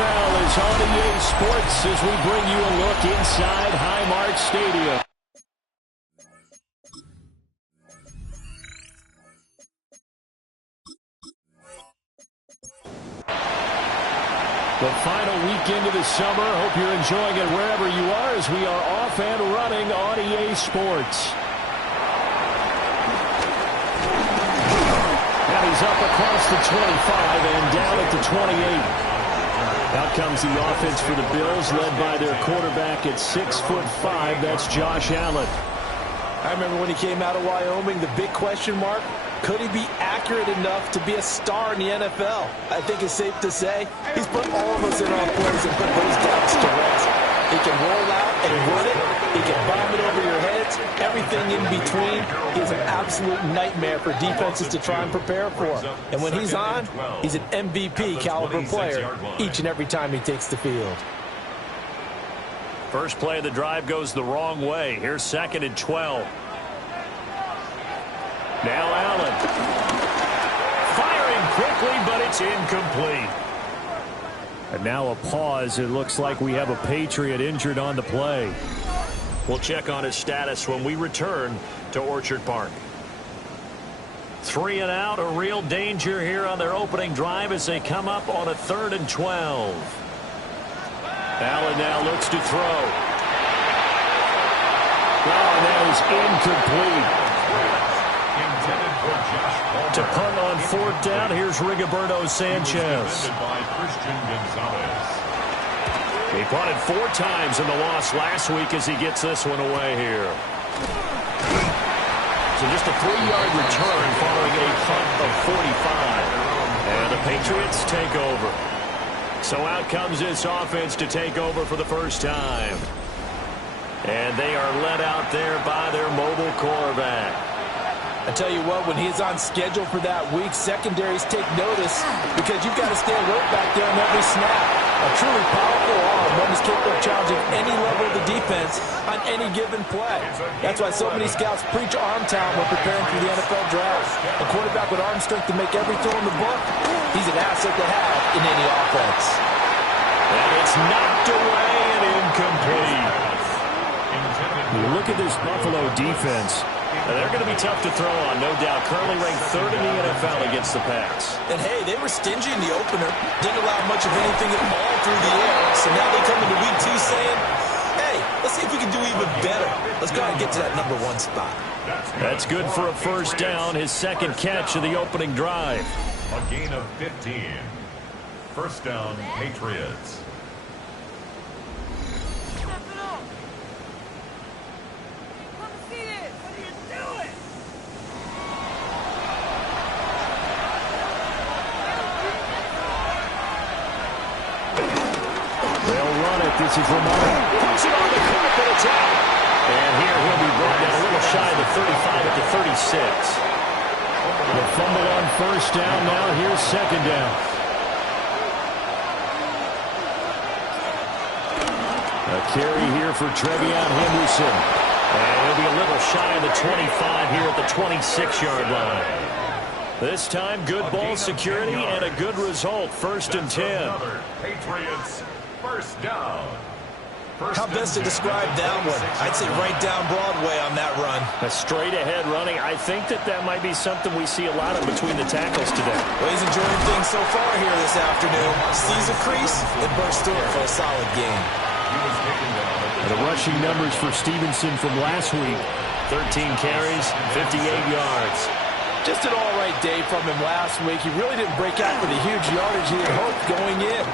NFL is on EA Sports as we bring you a look inside Highmark Stadium. The final weekend of the summer. Hope you're enjoying it wherever you are as we are off and running on EA Sports. Now he's up across the 25 and down at the 28. Out comes the offense for the Bills, led by their quarterback at 6'5". That's Josh Allen. I remember when he came out of Wyoming, the big question mark, could he be accurate enough to be a star in the NFL? I think it's safe to say he's put all of us in our place and put those doubts to rest. He can roll out and run it. He can bomb it over your heads. Everything in between. He's an absolute nightmare for defenses to try and prepare for. And when he's on, he's an MVP caliber player each and every time he takes the field. First play of the drive goes the wrong way. Here's 2nd and 12. Now Allen. Firing quickly, but it's incomplete. And now a pause. It looks like we have a Patriot injured on the play. We'll check on his status when we return to Orchard Park. 3 and out, a real danger here on their opening drive as they come up on a 3rd and 12. Allen now looks to throw. Oh, that is incomplete. To punt on 4th down, here's Rigoberto Sanchez. He punted 4 times in the loss last week as he gets this one away here. So just a 3-yard return following a punt of 45. And the Patriots take over. So out comes this offense to take over for the first time. And they are led out there by their mobile quarterback. I tell you what, when he's on schedule for that week, secondaries take notice because you've got to stay alert back there on every snap. A truly powerful arm, one is capable of challenging any level of the defense on any given play. That's why so many scouts preach arm talent when preparing for the NFL draft. A quarterback with arm strength to make every throw in the book, he's an asset to have in any offense. And it's knocked away and incomplete. Look at this Buffalo defense. They're going to be tough to throw on, no doubt. Currently ranked 3rd in the NFL against the pass. And, hey, they were stingy in the opener. Didn't allow much of anything at all through the air. So now they come into week 2 saying, hey, let's see if we can do even better. Let's go ahead and get to that number 1 spot. That's good for a 1st down, his 2nd catch of the opening drive. A gain of 15. 1st down, Patriots. This is Lamar. Puts it on the carpet. It's out. And here he'll be brought down a little shy of the 35 at the 36. The fumble on 1st down. Now here's 2nd down. A carry here for Trevion Henderson. And he'll be a little shy of the 25 here at the 26-yard line. This time, good ball security and a good result. 1st and 10. Patriots. 1st down. How best to describe that one? I'd say right down Broadway on that run. A straight-ahead running. I think that might be something we see a lot of between the tackles today. Well, he's enjoying things so far here this afternoon. Sees a crease and bursts through it for a solid game. The rushing numbers for Stevenson from last week. 13 carries, 58 yards. Just an all-right day from him last week. He really didn't break out for the huge yardage he had hoped going in.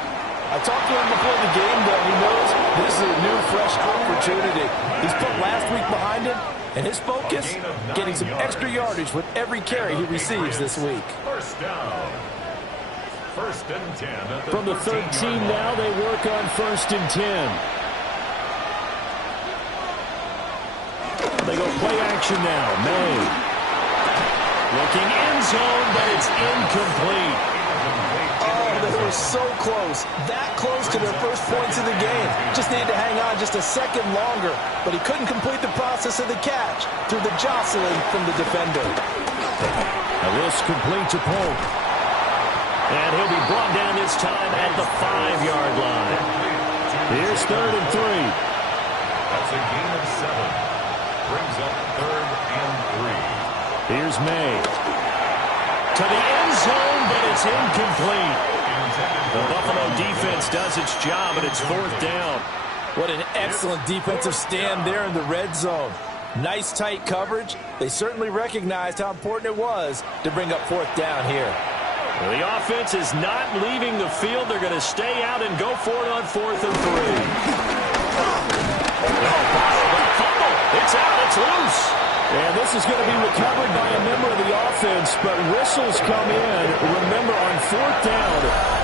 I talked to him before the game, though. He knows this is a new, fresh opportunity. He's put last week behind him, and his focus, getting some extra yardage with every carry he receives this week. 1st down. 1st and 10. From the 13 now, they work on 1st and 10. They go play action now. May. Looking end zone, but it's incomplete. They were so close, that close to their first points of the game. Just needed to hang on just a second longer, but he couldn't complete the process of the catch through the jostling from the defender. Now this complete to Polk. And he'll be brought down this time at the 5-yard line. Here's 3rd and 3. That's a gain of 7. Brings up 3rd and 3. Here's May. To the end zone, but it's incomplete. The Buffalo defense does its job, and it's 4th down. What an excellent defensive stand there in the red zone. Nice tight coverage. They certainly recognized how important it was to bring up 4th down here. Well, the offense is not leaving the field. They're going to stay out and go for it on 4th and 3. Fumble. It's out. It's loose. And this is going to be recovered by a member of the offense, but whistles come in. Remember, on 4th down,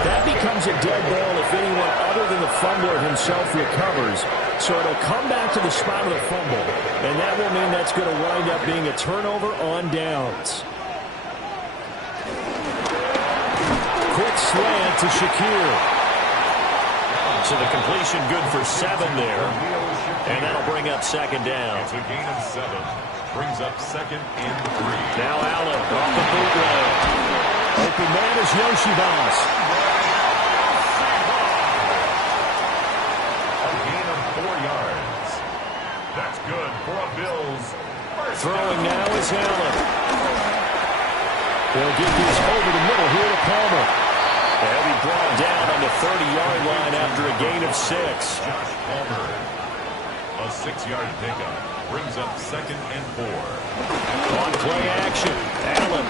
that becomes a dead ball if anyone other than the fumbler himself recovers. So it'll come back to the spot of the fumble, and that will mean that's going to wind up being a turnover on downs. Quick slant to Shakir. So the completion good for 7 there, and that'll bring up 2nd down. It's a gain of 7. Brings up 2nd and 3. Now Allen off the bootleg. Open man is Yoshibas. A gain of 4 yards. That's good for a Bills. Throwing now is Allen. They'll get this over the middle here to Palmer. They'll be brought down on the 30-yard line after a gain of 6. Josh Palmer. A 6-yard pickup. Brings up 2nd and 4. On play action, Allen.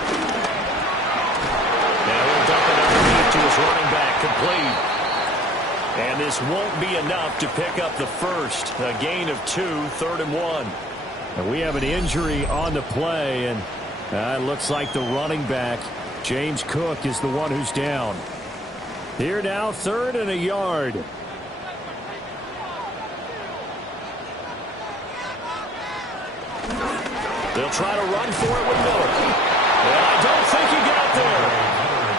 Now he'll dump it underneath to his running back, complete. And this won't be enough to pick up the first. A gain of 2, 3rd and 1. And we have an injury on the play, and it looks like the running back, James Cook, is the one who's down. Here now, 3rd and a yard. They'll try to run for it with Miller. And I don't think he got there.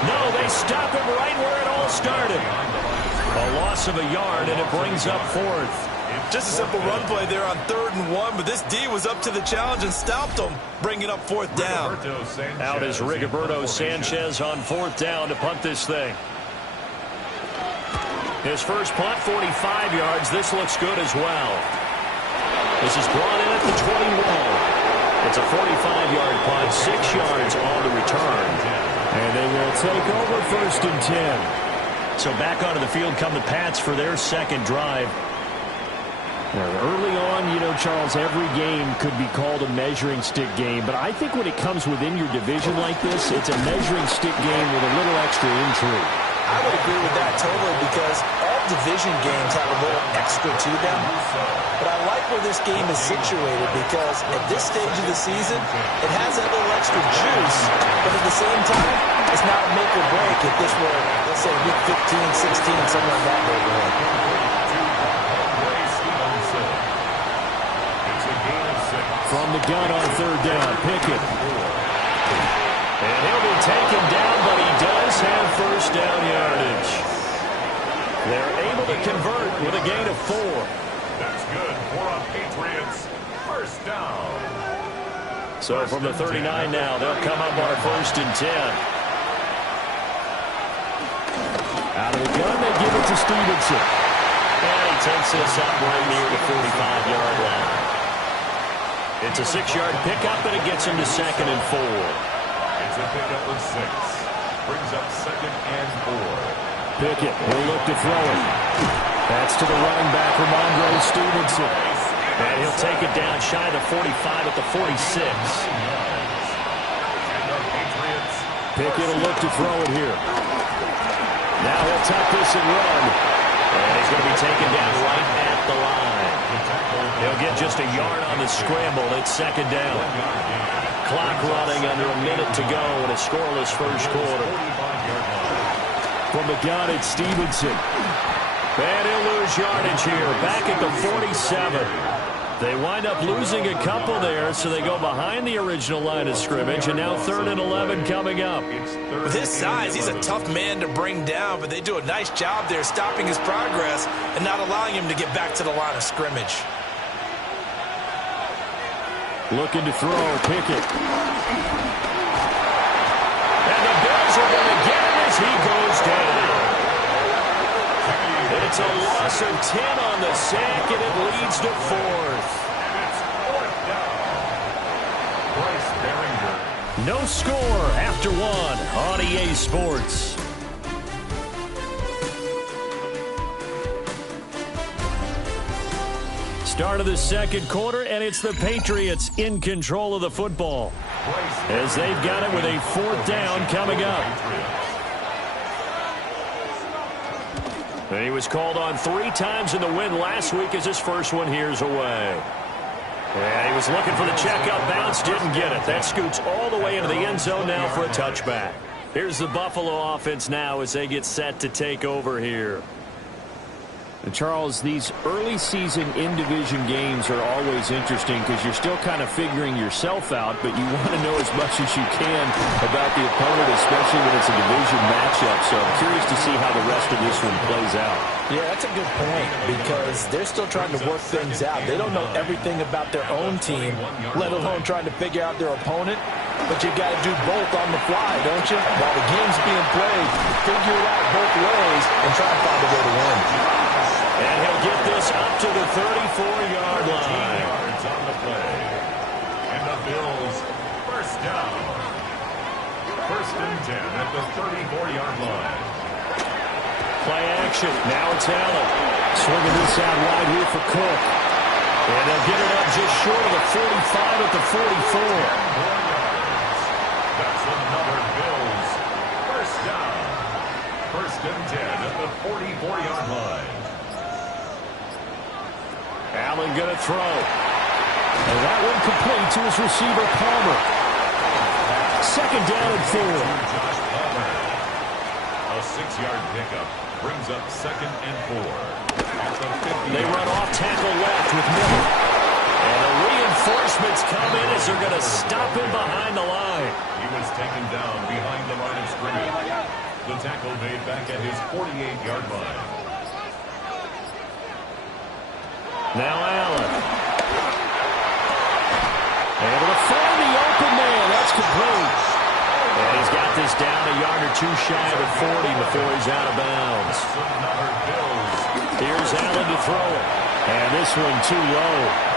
No, they stop him right where it all started. A loss of a yard, and it brings up 4th. Just a simple run play there on 3rd and 1, but this D was up to the challenge and stopped them, bringing up 4th down. Out is Rigoberto Sanchez on 4th down to punt this thing. His first punt, 45 yards. This looks good as well. This is brought in at the 21. It's a 45-yard punt, 6 yards on the return. And they will take over 1st and 10. So back onto the field come the Pats for their 2nd drive. Early on, Charles, every game could be called a measuring stick game. But I think when it comes within your division like this, it's a measuring stick game with a little extra intrigue. I would agree with that totally because all division games have a little extra to them. But I like where this game is situated because at this stage of the season, it has that little extra juice. But at the same time, it's not a make or break if this were, let's say, week 15, 16, somewhere in that neighborhood. From the gun on 3rd down, Pickett. And he'll be taken down, but he does have 1st down yardage. They're able to convert with a gain of 4. That's good for a Patriots 1st down. So from the 39 now, they'll come up on 1st and 10. Out of the gun, they give it to Stevenson. And he takes this up right near the 45-yard line. It's a 6-yard pickup, and it gets him to 2nd and 4. It's a pickup of 6. Brings up 2nd and 4. Pickett will look to throw it. That's to the running back, Ramondre Stevenson. And he'll take it down shy of the 45 at the 46. Pickett will look to throw it here. Now he'll tuck this and run. And he's going to be taken down right at the line. He'll get just a yard on the scramble. It's 2nd down. Clock running under a minute to go in a scoreless first quarter. From the gun, it's Stevenson. And he'll lose yardage here. Back at the 47. They wind up losing a couple there, so they go behind the original line of scrimmage, and now 3rd and 11 coming up. With his size, he's a tough man to bring down, but they do a nice job there stopping his progress and not allowing him to get back to the line of scrimmage. Looking to throw, Pickett. And the Bills are going to get him as he goes It's a loss of 10 on the sack, and it leads to fourth. No score after one on EA Sports. Start of the second quarter, and it's the Patriots in control of the football as they've got it with a fourth down coming up. And he was called on 3 times in the win last week as his first one here's away. And he was looking for the checkup bounce, didn't get it. That scoots all the way into the end zone now for a touchback. Here's the Buffalo offense now as they get set to take over here. And Charles, these early season in-division games are always interesting because you're still kind of figuring yourself out, but you want to know as much as you can about the opponent, especially when it's a division matchup. So I'm curious to see how the rest of this one plays out. Yeah, that's a good point because they're still trying to work things out. They don't know everything about their own team, let alone trying to figure out their opponent. But you got to do both on the fly, don't you? While the game's being played, figure it out both ways and try and find a way to win. And he'll get this up to the 34-yard line. Yards on the play. And the Bills first down. First and 10 at the 34-yard line. Play action. Now it's Allen. Swinging this out wide here for Cook. And they'll get it up just short of the 45 at the 44. That's another Bills first down. First and 10 at the 44-yard line. Allen going to throw. And that one complete to his receiver, Palmer. Second down and 4. Josh Palmer. A 6-yard pickup brings up second and 4. They run off tackle left with Miller. And the reinforcements come in as they're going to stop him behind the line. He was taken down behind the line of scrimmage. The tackle made back at his 48-yard line. Now Allen. Able to find the open man. That's complete. And he's got this down a yard or two shy of the 40 before he's out of bounds. Here's Allen to throw it. And this one too low.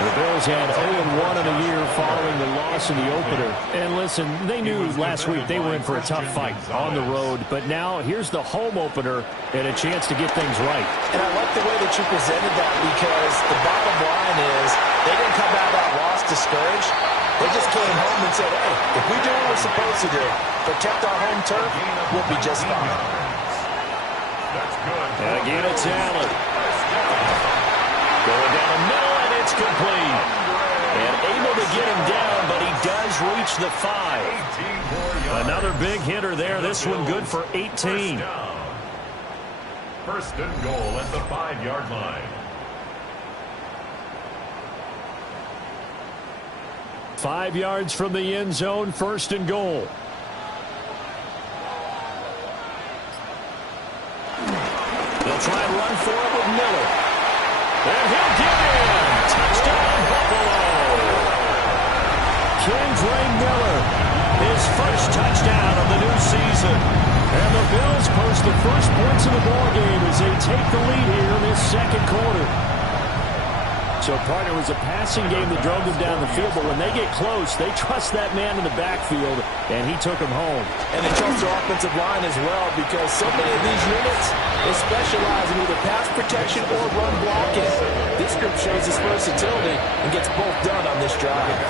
The Bills had 0-1 in the year following the loss in the opener. And listen, they knew last week they were in for a tough fight on the road. But now here's the home opener and a chance to get things right. And I like the way that you presented that because the bottom line is they didn't come out of that loss discouraged. They just came home and said, hey, if we do what we're supposed to do, protect our home turf, we'll be just fine. That's good. And again, it's Allen. Going down the middle, and it's complete. And able to get him down, but he does reach the 5. Another big hitter there. This one good for 18. First and goal at the 5-yard line. 5 yards from the end zone, first and goal. They'll try and run for it with Miller. And he'll get in. Touchdown, Buffalo. Kendre Miller, his first touchdown of the new season. And the Bills post the first points of the ballgame as they take the lead here in this second quarter. So, partner, it was a passing game that drove them down the field, but when they get close, they trust that man in the backfield, and he took them home. And they trust their offensive line as well because so many of these units, they specialize in either pass protection or run blocking. This group shows its versatility and gets both done on this drive.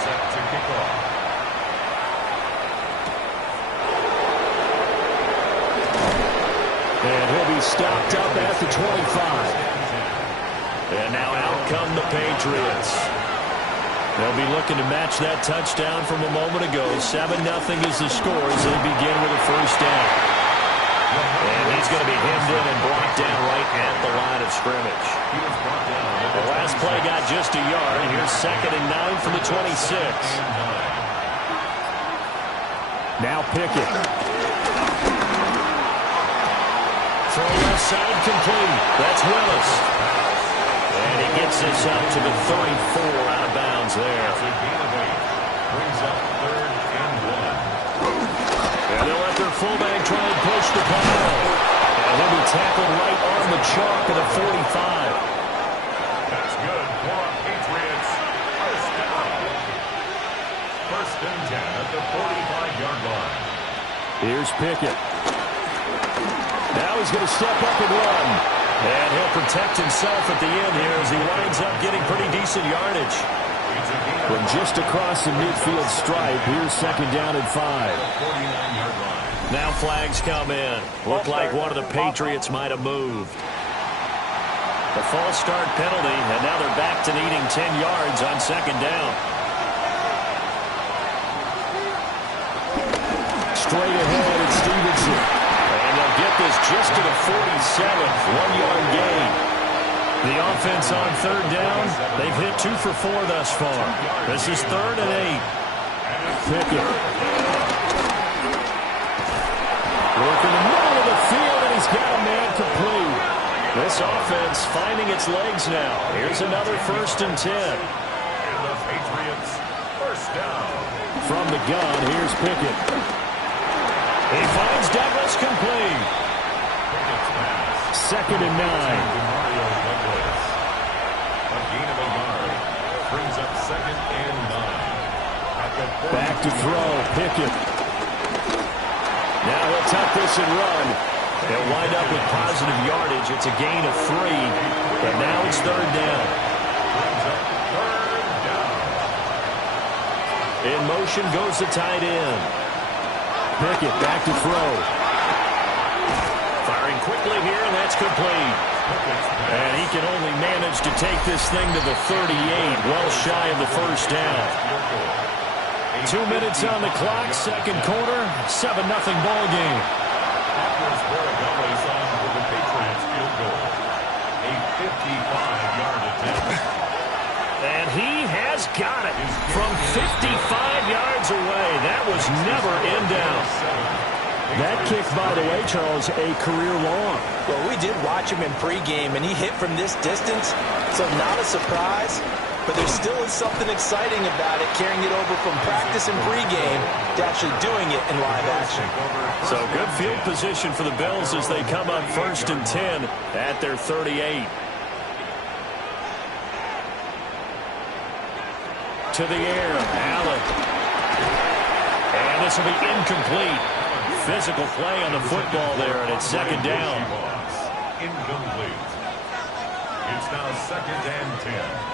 Set to kick off. And he'll be stopped up at the 25. And now out come the Patriots. They'll be looking to match that touchdown from a moment ago. 7-0 is the score as they begin with a first down. And he's going to be hemmed in and brought down right at the line of scrimmage. The last play got just a yard. Here's second and 9 from the 26. Now Pickett. Throw left side complete. That's Willis. And he gets this up to the 34 out of bounds there. Brings up third and 1. And they'll let their fullback try and push the ball. And he'll be tackled right on the chalk of the 45. That's good for Patriots. First down. First and 10 at the 45-yard line. Here's Pickett. Now he's going to step up and run. And he'll protect himself at the end here as he winds up getting pretty decent yardage. From just across the midfield stripe, here's second down and 5. Now flags come in. Looked like one of the Patriots might have moved. The false start penalty, and now they're back to needing 10 yards on second down. Straight ahead, it's Stevenson. And they'll get this just to the 47th, 1-yard gain. The offense on third down, they've hit 2 for 4 thus far. This is 3rd and 8. Pickett. Work in the middle of the field, and he's got a man complete. This offense finding its legs now. Here's another 1st and 10. And the Patriots first down. From the gun, here's Pickett. He finds Douglas complete. Pickett's pass. Second and 9. Mario Douglas. A gain of a yard. Brings up second and 9. At the Back to throw, Pickett. Now he'll tuck this and run. They'll wind up with positive yardage. It's a gain of 3. But now it's 3rd down. Brings up 3rd down. In motion goes the tight end. Pickett back to throw. Firing quickly here, and that's complete. And he can only manage to take this thing to the 38, well shy of the first down. 2 minutes on the clock, second quarter, 7-0 ball game. Here's Borregales on for the Patriots field goal. A 55-yard attempt. And he has got it from 55 yards away. That was never in doubt. That kick, by the way, Charles, a career long. Well, we did watch him in pregame, and he hit from this distance, so not a surprise. But there still is something exciting about it, carrying it over from practice and pregame to actually doing it in live action. So good field position for the Bills as they come up 1st and 10 at their 38. To the air, Allen. And this will be incomplete. Physical play on the football there, and it's second down. Incomplete. It's now 2nd and 10.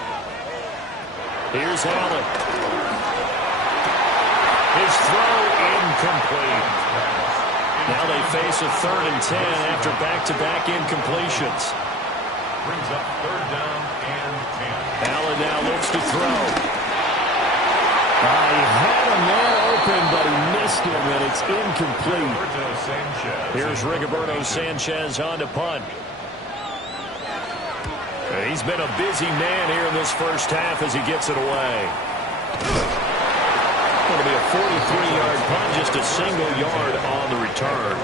Here's Allen. His throw incomplete. Now they face a 3rd and 10 after back-to-back incompletions. Brings up 3rd down and 10. Allen now looks to throw. He had a man open, but he missed him, and it's incomplete. Here's Rigoberto Sanchez on to punt. He's been a busy man here in this first half as he gets it away. Going to be a 43-yard punt, just a single yard on the return.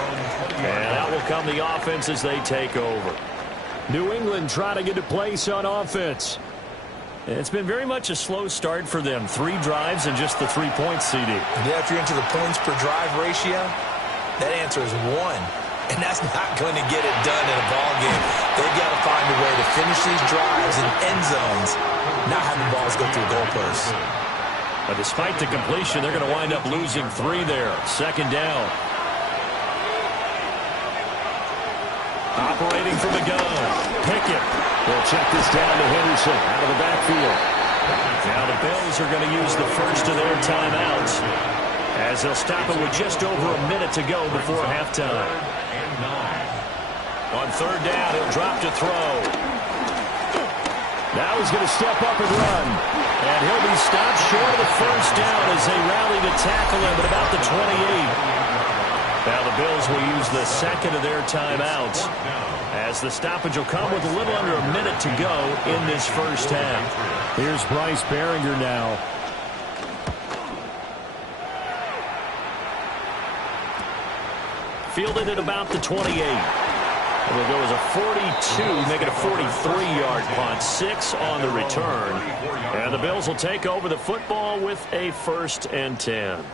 And out will come the offense as they take over. New England trying to get a place on offense. It's been very much a slow start for them. 3 drives and just the 3 points, CD. Yeah, if you're into the points per drive ratio, that answer is 1. And that's not going to get it done in a ball game. They've got to find a way to finish these drives in end zones, not having balls go through goalposts. But despite the completion, they're going to wind up losing 3 there. Second down. Operating from the gun. Pickett. They'll check this down to Henderson out of the backfield. Now the Bills are going to use the first of their timeouts as they'll stop it with just over a minute to go before halftime. On third down, he'll drop to throw. Now he's going to step up and run. And he'll be stopped short of the first down as they rally to tackle him at about the 28. Now the Bills will use the second of their timeouts as the stoppage will come with a little under a minute to go in this first half. Here's Bryce Behringer now. Fielded at about the 28. It'll go as a 42, make it a 43-yard punt. 6 on the return. And the Bills will take over the football with a 1st and 10.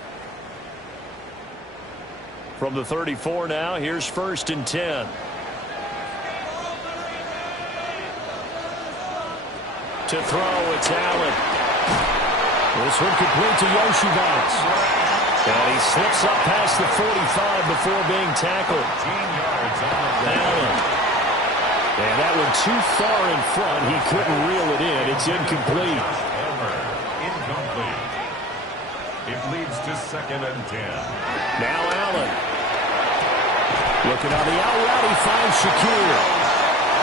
From the 34 now, here's 1st and 10. To throw, it's Allen. This one complete to Yoshibas. And he slips up past the 45 before being tackled. Allen. And that one too far in front. He couldn't reel it in. It's incomplete. Incomplete. It leads to 2nd and 10. Now Allen. Looking on the out route, he finds Shakir.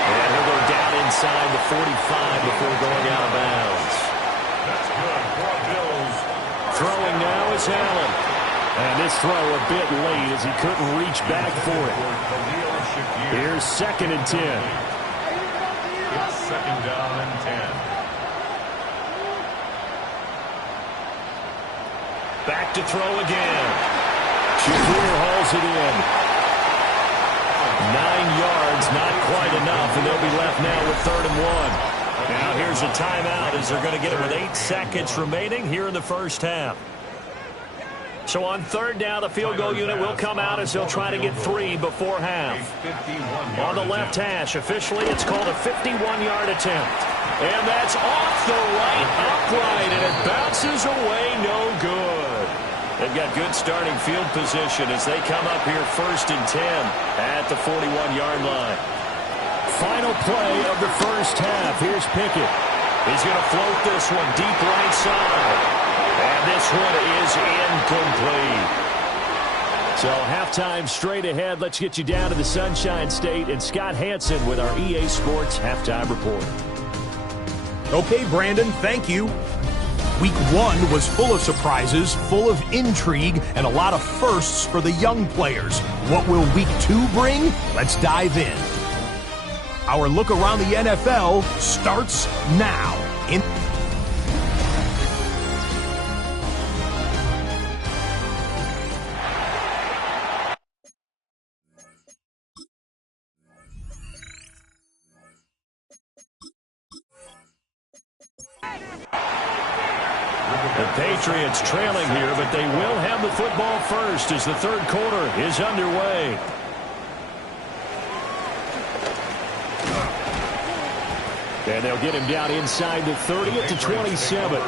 And he'll go down inside the 45 before going out of bounds. That's good for Bills. Throwing now is Allen. And this throw a bit late as he couldn't reach back for it. Here's 2nd and 10. It's 2nd down and 10. Back to throw again. Shakir hauls it in. 9 yards, not quite enough, and they'll be left now with 3rd and 1. Now here's a timeout as they're going to get it with 8 seconds remaining here in the first half. So on 3rd down, the field goal unit will come out as they'll try to get 3 before half. On the left hash, officially it's called a 51-yard attempt. And that's off the right upright, and it bounces away no good. They've got good starting field position as they come up here 1st and 10 at the 41-yard line. Final play of the first half. Here's Pickett. He's going to float this one deep right side. And this one is incomplete. So halftime straight ahead. Let's get you down to the Sunshine State and Scott Hansen with our EA Sports Halftime Report. Okay, Brandon, thank you. Week 1 was full of surprises, full of intrigue, and a lot of firsts for the young players. What will Week 2 bring? Let's dive in. Our look around the NFL starts now. The Patriots trailing here, but they will have the football first as the 3rd quarter is underway. And they'll get him down inside the 30 to 27.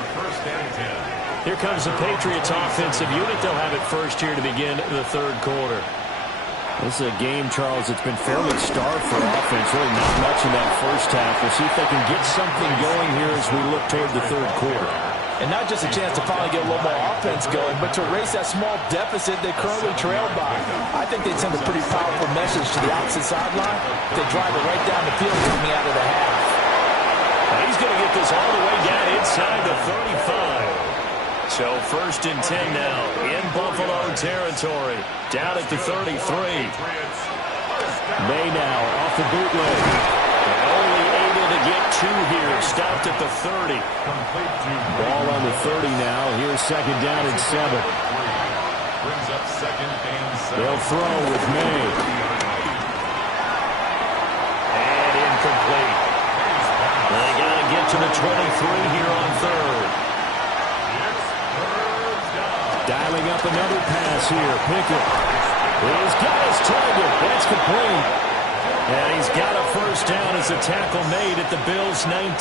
Here comes the Patriots offensive unit. They'll have it first here to begin the 3rd quarter. This is a game, Charles, that's been fairly starved for offense. Really not much in that first half. We'll see if they can get something going here as we look toward the 3rd quarter. And not just a chance to finally get a little more offense going, but to erase that small deficit they currently trailed by. I think they'd send a pretty powerful message to the opposite sideline. They drive it right down the field coming out of the half. Now he's going to get this all the way down inside the 35. So 1st and 10 now in Buffalo territory. Down at the 33. May now off the bootleg. Only able to get 2 here. Stopped at the 30. Ball on the 30 now. Here's 2nd down and 7. Brings up 2nd and 7. They'll throw with May. And incomplete. They got to get to the 23 here on 3rd. Dialing up another pass here. Pickett. He's got his target. That's complete. And he's got a first down as a tackle made at the Bills' 19.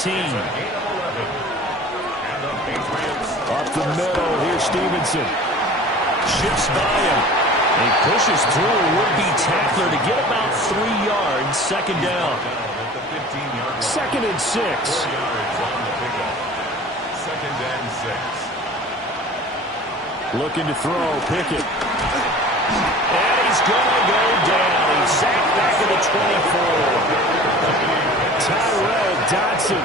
Up the middle, here's Stevenson. Shifts by him. He pushes through a would-be tackler to get about 3 yards. 2nd down. 2nd and 6. 2nd and 6. Looking to throw, Pickett. And he's going to go down. He's sacked back at the 24. Tyrell Dodson.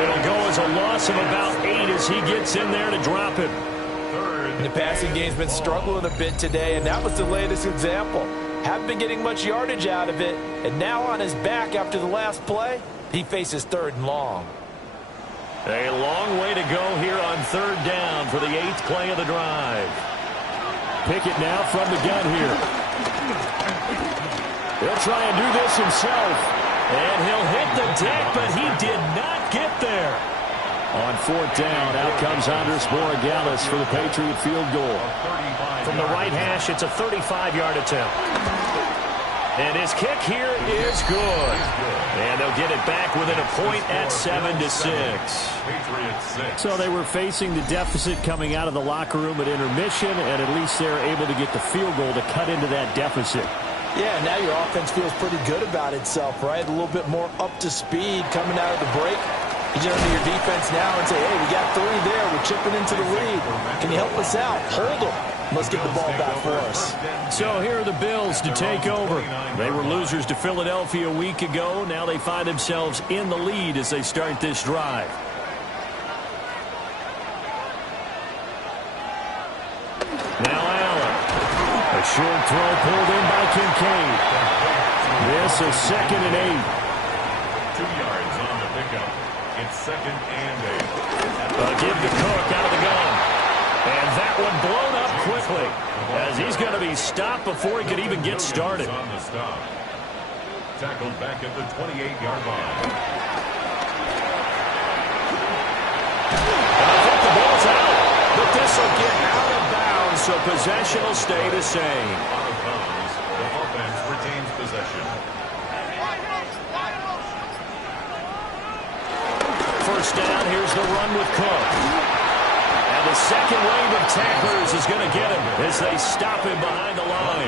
It'll go as a loss of about 8 as he gets in there to drop it. The passing game's been struggling a bit today, and that was the latest example. Haven't been getting much yardage out of it, and now on his back after the last play, he faces 3rd and long. A long way to go here on 3rd down for the 8th play of the drive. Pickett now from the gun here. He'll try and do this himself. And he'll hit the deck, but he did not get there. On 4th down, out comes Andres Borregales for the Patriot field goal. From the right hash, it's a 35-yard attempt. And his kick here is good. And they'll get it back within a point at 7-6. So they were facing the deficit coming out of the locker room at intermission, and at least they're able to get the field goal to cut into that deficit. Yeah, now your offense feels pretty good about itself, right? A little bit more up to speed coming out of the break. You turn to your defense now and say, hey, we got 3 there. We're chipping into the lead. Can you help us out? Hold them. Let's get the ball back for us. So here are the Bills to take over. They were losers to Philadelphia a week ago. Now they find themselves in the lead as they start this drive. Now Allen. A short throw pulled in by Kincaid. This is 2nd and 8. 2 yards on the pickup. It's 2nd and 8. Give to Cook out of the gun. And that one blown up quickly as he's going to be stopped before he could even get started. On the stop. Tackled back at the 28-yard line. I think the ball's out, but this will get out of bounds, so possession will stay the same. Out of bounds. The offense retains possession. First down, here's the run with Cook. And the second wave of tacklers is going to get him as they stop him behind the line.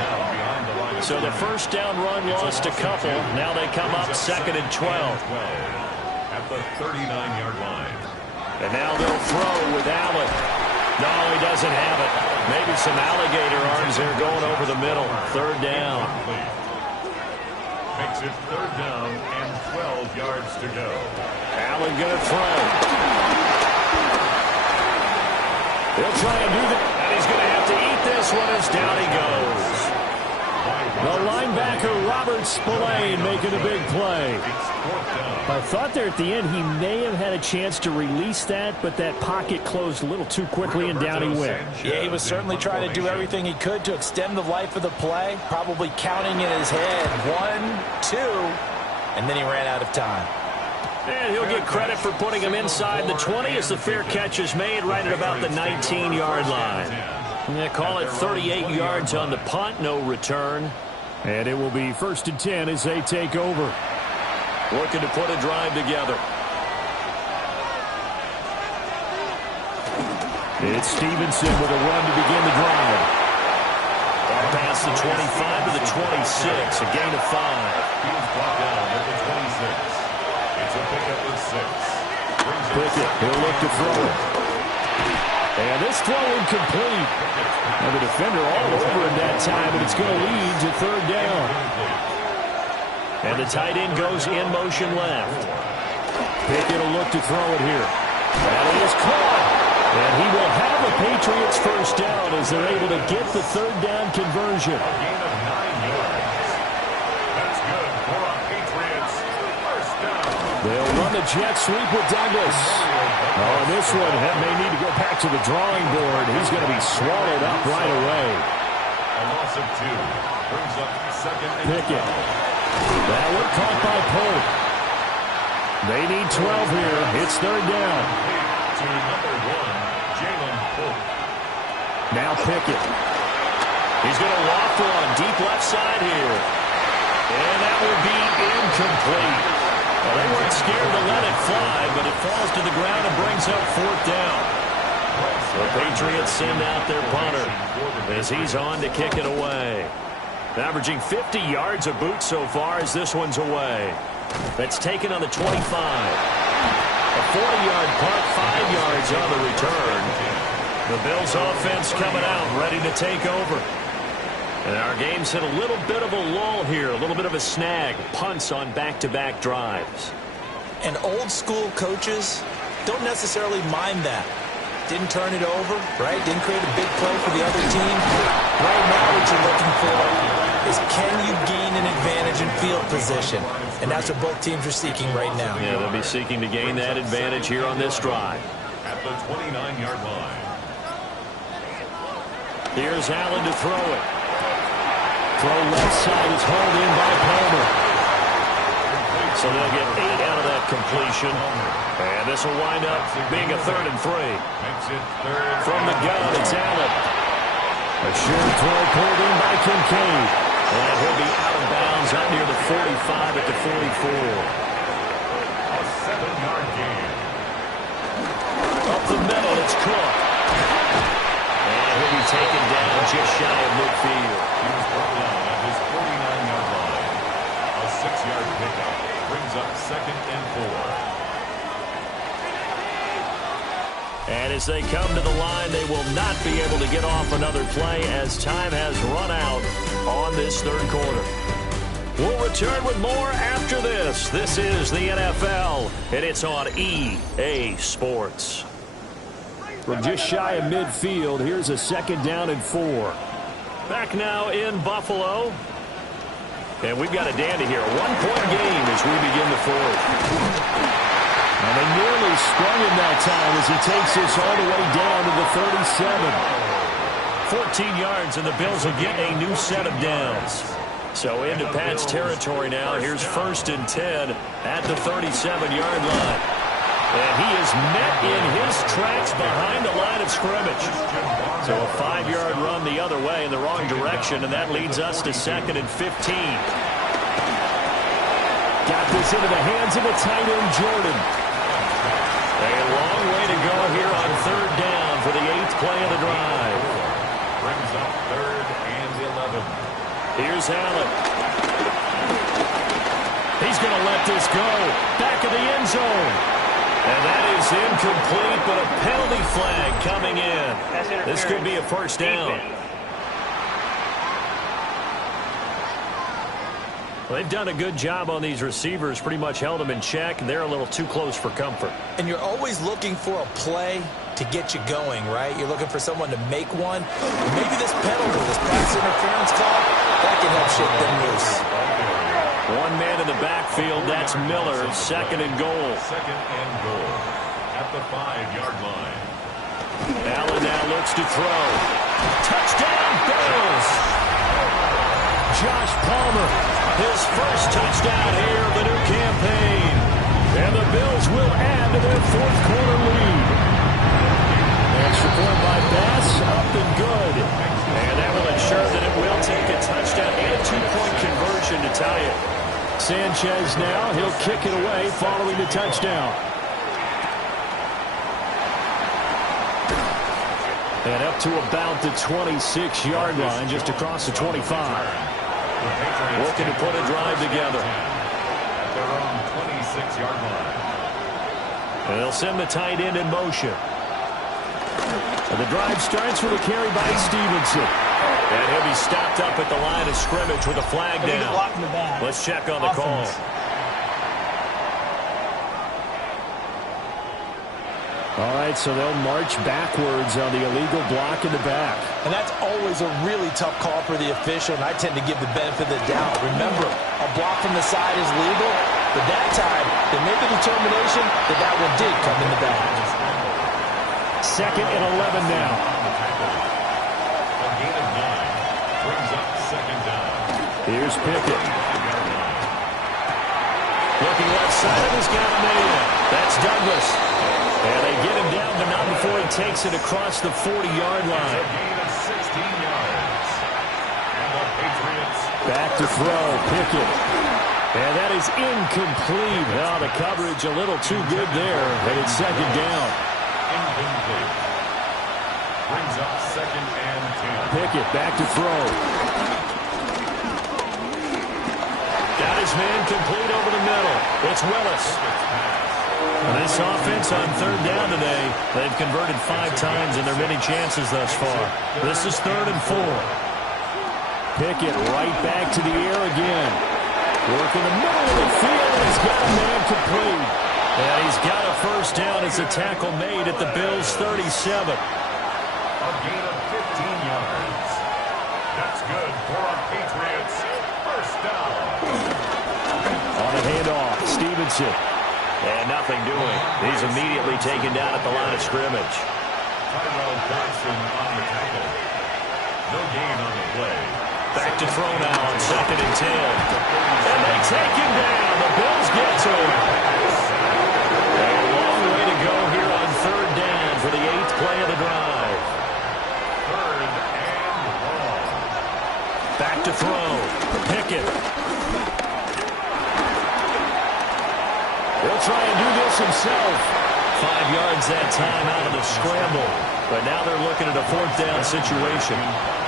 So the first down run lost a couple. Now they come up 2nd and 12. At the 39-yard line. And now they'll throw with Allen. No, he doesn't have it. Maybe some alligator arms there going over the middle. 3rd down. Makes it 3rd down and 12 yards to go. Allen going to throw. He'll try and do that, and he's going to have to eat this one as down he goes. The linebacker, Robert Spillane, making a big play. I thought there at the end he may have had a chance to release that, but that pocket closed a little too quickly, and down he went. Yeah, he was certainly trying to do everything he could to extend the life of the play, probably counting in his head 1, 2, and then he ran out of time. And he'll get credit for putting him inside the 20 as the fair catch is made right at about the 19-yard line. They call it 38 yards on the punt, no return. And it will be 1st and 10 as they take over. Looking to put a drive together. It's Stevenson with a run to begin the drive. Past the 25 to the 26, a gain of 5. He's brought down at the 26. It's a pickup of 6. Pickett, he'll look to throw it. And this throw incomplete. And the defender all over him that time, and it's going to lead to 3rd down. And the tight end goes in motion left. Pickett will look to throw it here. And it is caught. And he will have the Patriots 1st down as they're able to get the 3rd down conversion. A gain of 9 yards. That's good for a Patriots 1st down. They'll run the jet sweep with Douglas. Oh, this one may need to go back to the drawing board. He's going to be swallowed up right away. A loss of 2 brings up 2nd and Pickett. 12. That one caught by Polk. They need 12 here. It's 3rd down. To number 1, Jalen Polk. Now Pickett. He's going to loft one deep left side here. And that will be incomplete. Well, they weren't scared to let it fly, but it falls to the ground and brings up 4th down. The Patriots send out their punter as he's on to kick it away. Averaging 50 yards a boot so far as this one's away. That's taken on the 25. A 40-yard punt, 5 yards on the return. The Bills offense coming out, ready to take over. And our game's hit a little bit of a lull here, a little bit of a snag. Punts on back-to-back drives. And old-school coaches don't necessarily mind that. Didn't turn it over, right? Didn't create a big play for the other team. Right now what you're looking for is can you gain an advantage in field position? And that's what both teams are seeking right now. Yeah, they'll be seeking to gain that advantage here on this drive. At the 29-yard line. Here's Allen to throw it. Throw left side is hauled in by Palmer. So they'll get 8 out of that completion. And this will wind up being a 3rd and 3. From the gun, it's Allen. A short throw pulled in by Kincaid. And he'll be out of bounds 45 at the 44. A 7-yard gain. Up the middle, it's Cook. And he'll be taken down just shy of midfield. He was brought down at his 49-yard line. A 6-yard pickup brings up 2nd and 4. And as they come to the line, they will not be able to get off another play as time has run out on this third quarter. We'll return with more after this. This is the NFL, and it's on EA Sports. From just shy of midfield, here's a 2nd down and 4. Back now in Buffalo. And we've got a dandy here. A 1-point game as we begin the fourth. And they nearly sprung him that time as he takes this all the way down to the 37. 14 yards, and the Bills will get a new set of downs. So into Pat's territory now. Here's 1st and 10 at the 37-yard line. And he is met in his tracks behind the line of scrimmage. So a 5-yard run the other way in the wrong direction, and that leads us to 2nd and 15. Got this into the hands of the tight end, Jordan. A long way to go here on 3rd down for the 8th play of the drive. Brings up 3rd and 11. Here's Allen. He's going to let this go. Back of the end zone. And that is incomplete, but a penalty flag coming in. This could be a 1st down. Well, they've done a good job on these receivers, pretty much held them in check, and they're a little too close for comfort. And you're always looking for a play to get you going, right? You're looking for someone to make one. Maybe this penalty, this pass interference call, that can help shake them loose. One man in the backfield, that's Miller, 2nd and goal. 2nd and goal at the 5-yard line. Allen now looks to throw. Touchdown, Bills! Josh Palmer, his first touchdown here of the new campaign. And the Bills will add to their 4th quarter lead. Extra point by Bass, up and good. And that will ensure that it will take a touchdown and a 2-point conversion to tie it. Sanchez now, he'll kick it away following the touchdown. And up to about the 26-yard line, just across the 25. Looking to put a drive together. At their own 26-yard line. And they'll send the tight end in motion. And the drive starts with a carry by Stevenson. And he'll be stopped up at the line of scrimmage with a flag down. Let's check on the call. All right, so they'll march backwards on the illegal block in the back. And that's always a really tough call for the official, and I tend to give the benefit of the doubt. Remember, a block from the side is legal, but that time, they made the determination that that one did come in the back. 2nd and 11 now. A gain of 9 brings up 2nd down. Here's Pickett. Looking left side, he's got a man. That's Douglas. And they get him down, but not before he takes it across the 40-yard line. A gain of 16 yards. And the Patriots Back to throw, Pickett. And that is incomplete. Now the coverage a little too good there, and it's 2nd down. incomplete. Brings up 2nd and 10. Pickett back to throw. Got his man complete over the middle. It's Willis. This offense on 3rd down today, they've converted 5 times in their many chances thus far. This is 3rd and 4. Pickett right back to the air again. Work in the middle of the field, and he's got a man complete. And he's got a 1st down as a tackle made at the Bills' 37. A gain of 15 yards. That's good for a Patriots 1st down. On a handoff, Stevenson. And nothing doing. He's immediately taken down at the line of scrimmage. Tyrell Dodson on the tackle. No gain on the play. Back to throw now on 2nd and 10. And they take him down. The Bills get to him. A long way to go here on 3rd down for the 8th play of the drive. 3rd and long. Back to throw. Pickett. He'll try and do this himself. 5 yards that time out of the scramble. But now they're looking at a 4th down situation.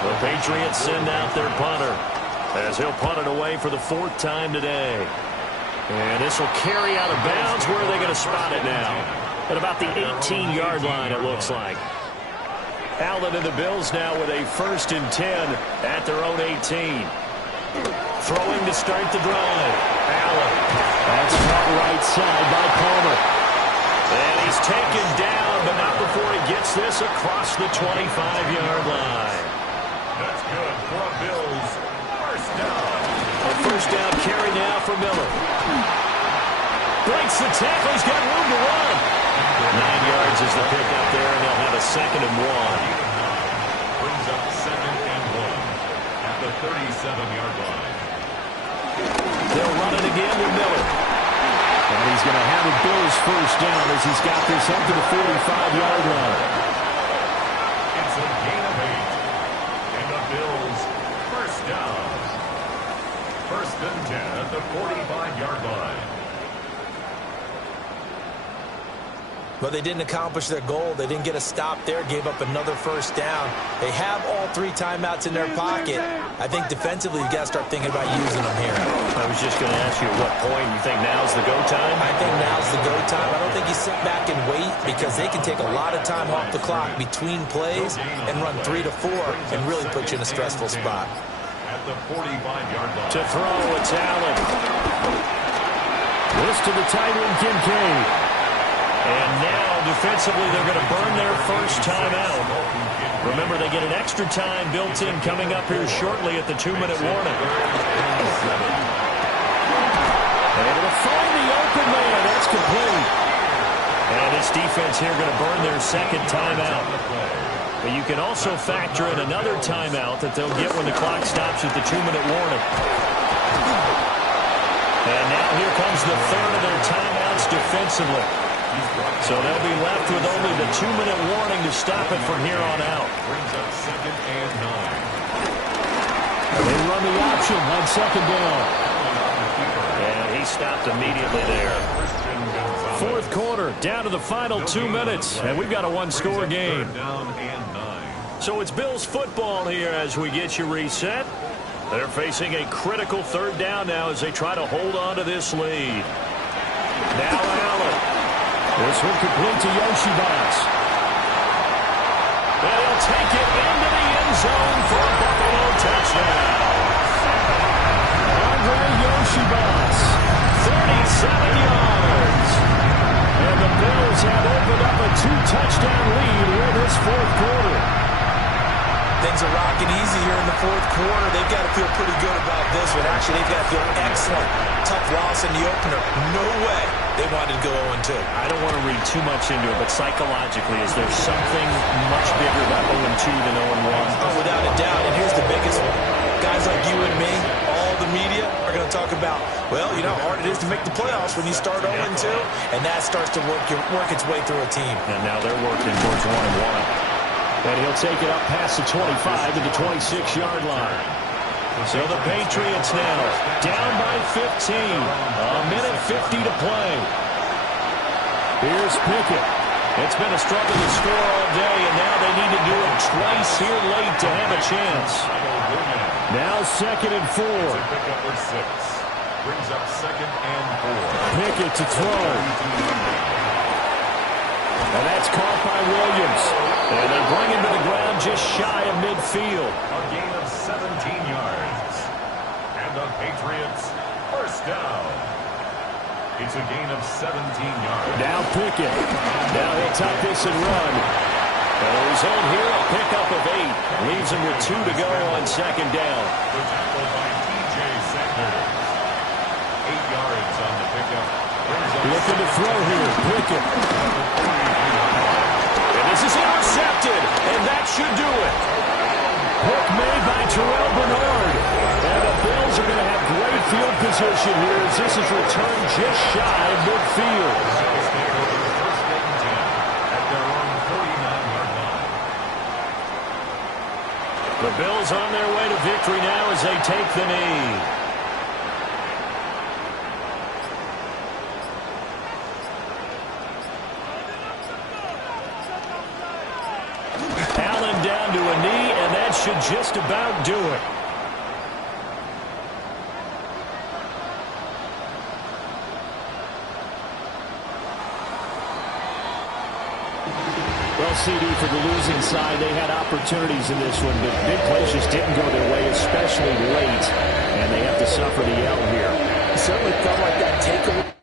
The Patriots send out their punter as he'll punt it away for the 4th time today. And this will carry out of bounds. Where are they going to spot it now? At about the 18-yard line, it looks like. Allen and the Bills now with a 1st and 10 at their own 18. Throwing to start the drive. Allen. That's caught right side by Palmer. And he's taken down, but not before he gets this across the 25-yard line. That's good for a Bills first down. A 1st down carry now for Miller. Breaks the tackle. He's got room to run. 9 yards is the pickup there, and they'll have a 2nd and 1. Brings up 2nd and 1 at the 37-yard line. They'll run it again with Miller. And he's going to have a Bills 1st down as he's got this up to the 45-yard line. It's a gain of 8. And the Bills first down. 1st and 10 at the 45-yard line. But they didn't accomplish their goal. They didn't get a stop there, gave up another 1st down. They have all 3 timeouts in their pocket. I think defensively, you got to start thinking about using them here. I was just going to ask you at what point you think now's the go time? I think now's the go time. I don't think you sit back and wait because they can take a lot of time off the clock between plays and run 3 to 4 and really put you in a stressful spot. At the 45-yard line. To throw, it's Allen. This to the tight end, Kincaid. And now, defensively, they're going to burn their 1st timeout. Remember, they get an extra time built in coming up here shortly at the 2-minute warning. Able to find the open man. That's complete. And this defense here going to burn their 2nd timeout. But you can also factor in another timeout that they'll get when the clock stops at the 2-minute warning. And now here comes the 3rd of their timeouts defensively. So they'll be left with only the 2-minute warning to stop it from here on out. Brings up 2nd and 9. And they run the option on 2nd down. And he stopped immediately there. 4th quarter, down to the final 2 minutes, and we've got a 1-score game. Down and 9. So it's Bills football here as we get you reset. They're facing a critical 3rd down now as they try to hold on to this lead. Now Allen. This one complete to Yoshibas. And he'll take it into the end zone for a Buffalo touchdown. Andre Yoshibas. 37 yards. And the Bills have opened up a 2-touchdown lead in this 4th quarter. Things are rocking easy here in the 4th quarter. They've got to feel pretty good about this one. Actually, they've got to feel excellent. Tough loss in the opener. No way they wanted to go 0-2. I don't want to read too much into it, but psychologically, is there something much bigger about 0-2 than 0-1? Oh, without a doubt. And here's the biggest one. Guys like you and me, all the media, are going to talk about, well, you know how hard it is to make the playoffs when you start 0-2, and that starts to work its way through a team. And now they're working towards 1-1. And he'll take it up past the 25 to the 26-yard line. So the Patriots now down by 15. A minute 50 to play. Here's Pickett. It's been a struggle to score all day, and now they need to do it twice here late to have a chance. Now 2nd and 4. Pickup for 6. Brings up 2nd and 4. Pickett to throw. And that's caught by Williams. And they bring him to the ground just shy of midfield. A gain of 17 yards. And the Patriots first down. It's a gain of 17 yards. Now Pickett. Now he'll tuck this and run. And the result here, a pickup of 8. Leaves him with 2 to go on 2nd down. The tackle by T.J. Sanders. 8 yards on the pickup. Looking to throw here. Pickett. And this is intercepted. And that should do it. Hook made by Terrell Bernard. And the Bills are going to have great field position here as this is returned just shy of midfield. First and 10 at their own 49-yard line. The Bills on their way to victory now as they take the knee. can't do it. Well, CD, for the losing side, they had opportunities in this one, but big plays just didn't go their way, especially late, and they have to suffer the L here. It certainly felt like that takeaway.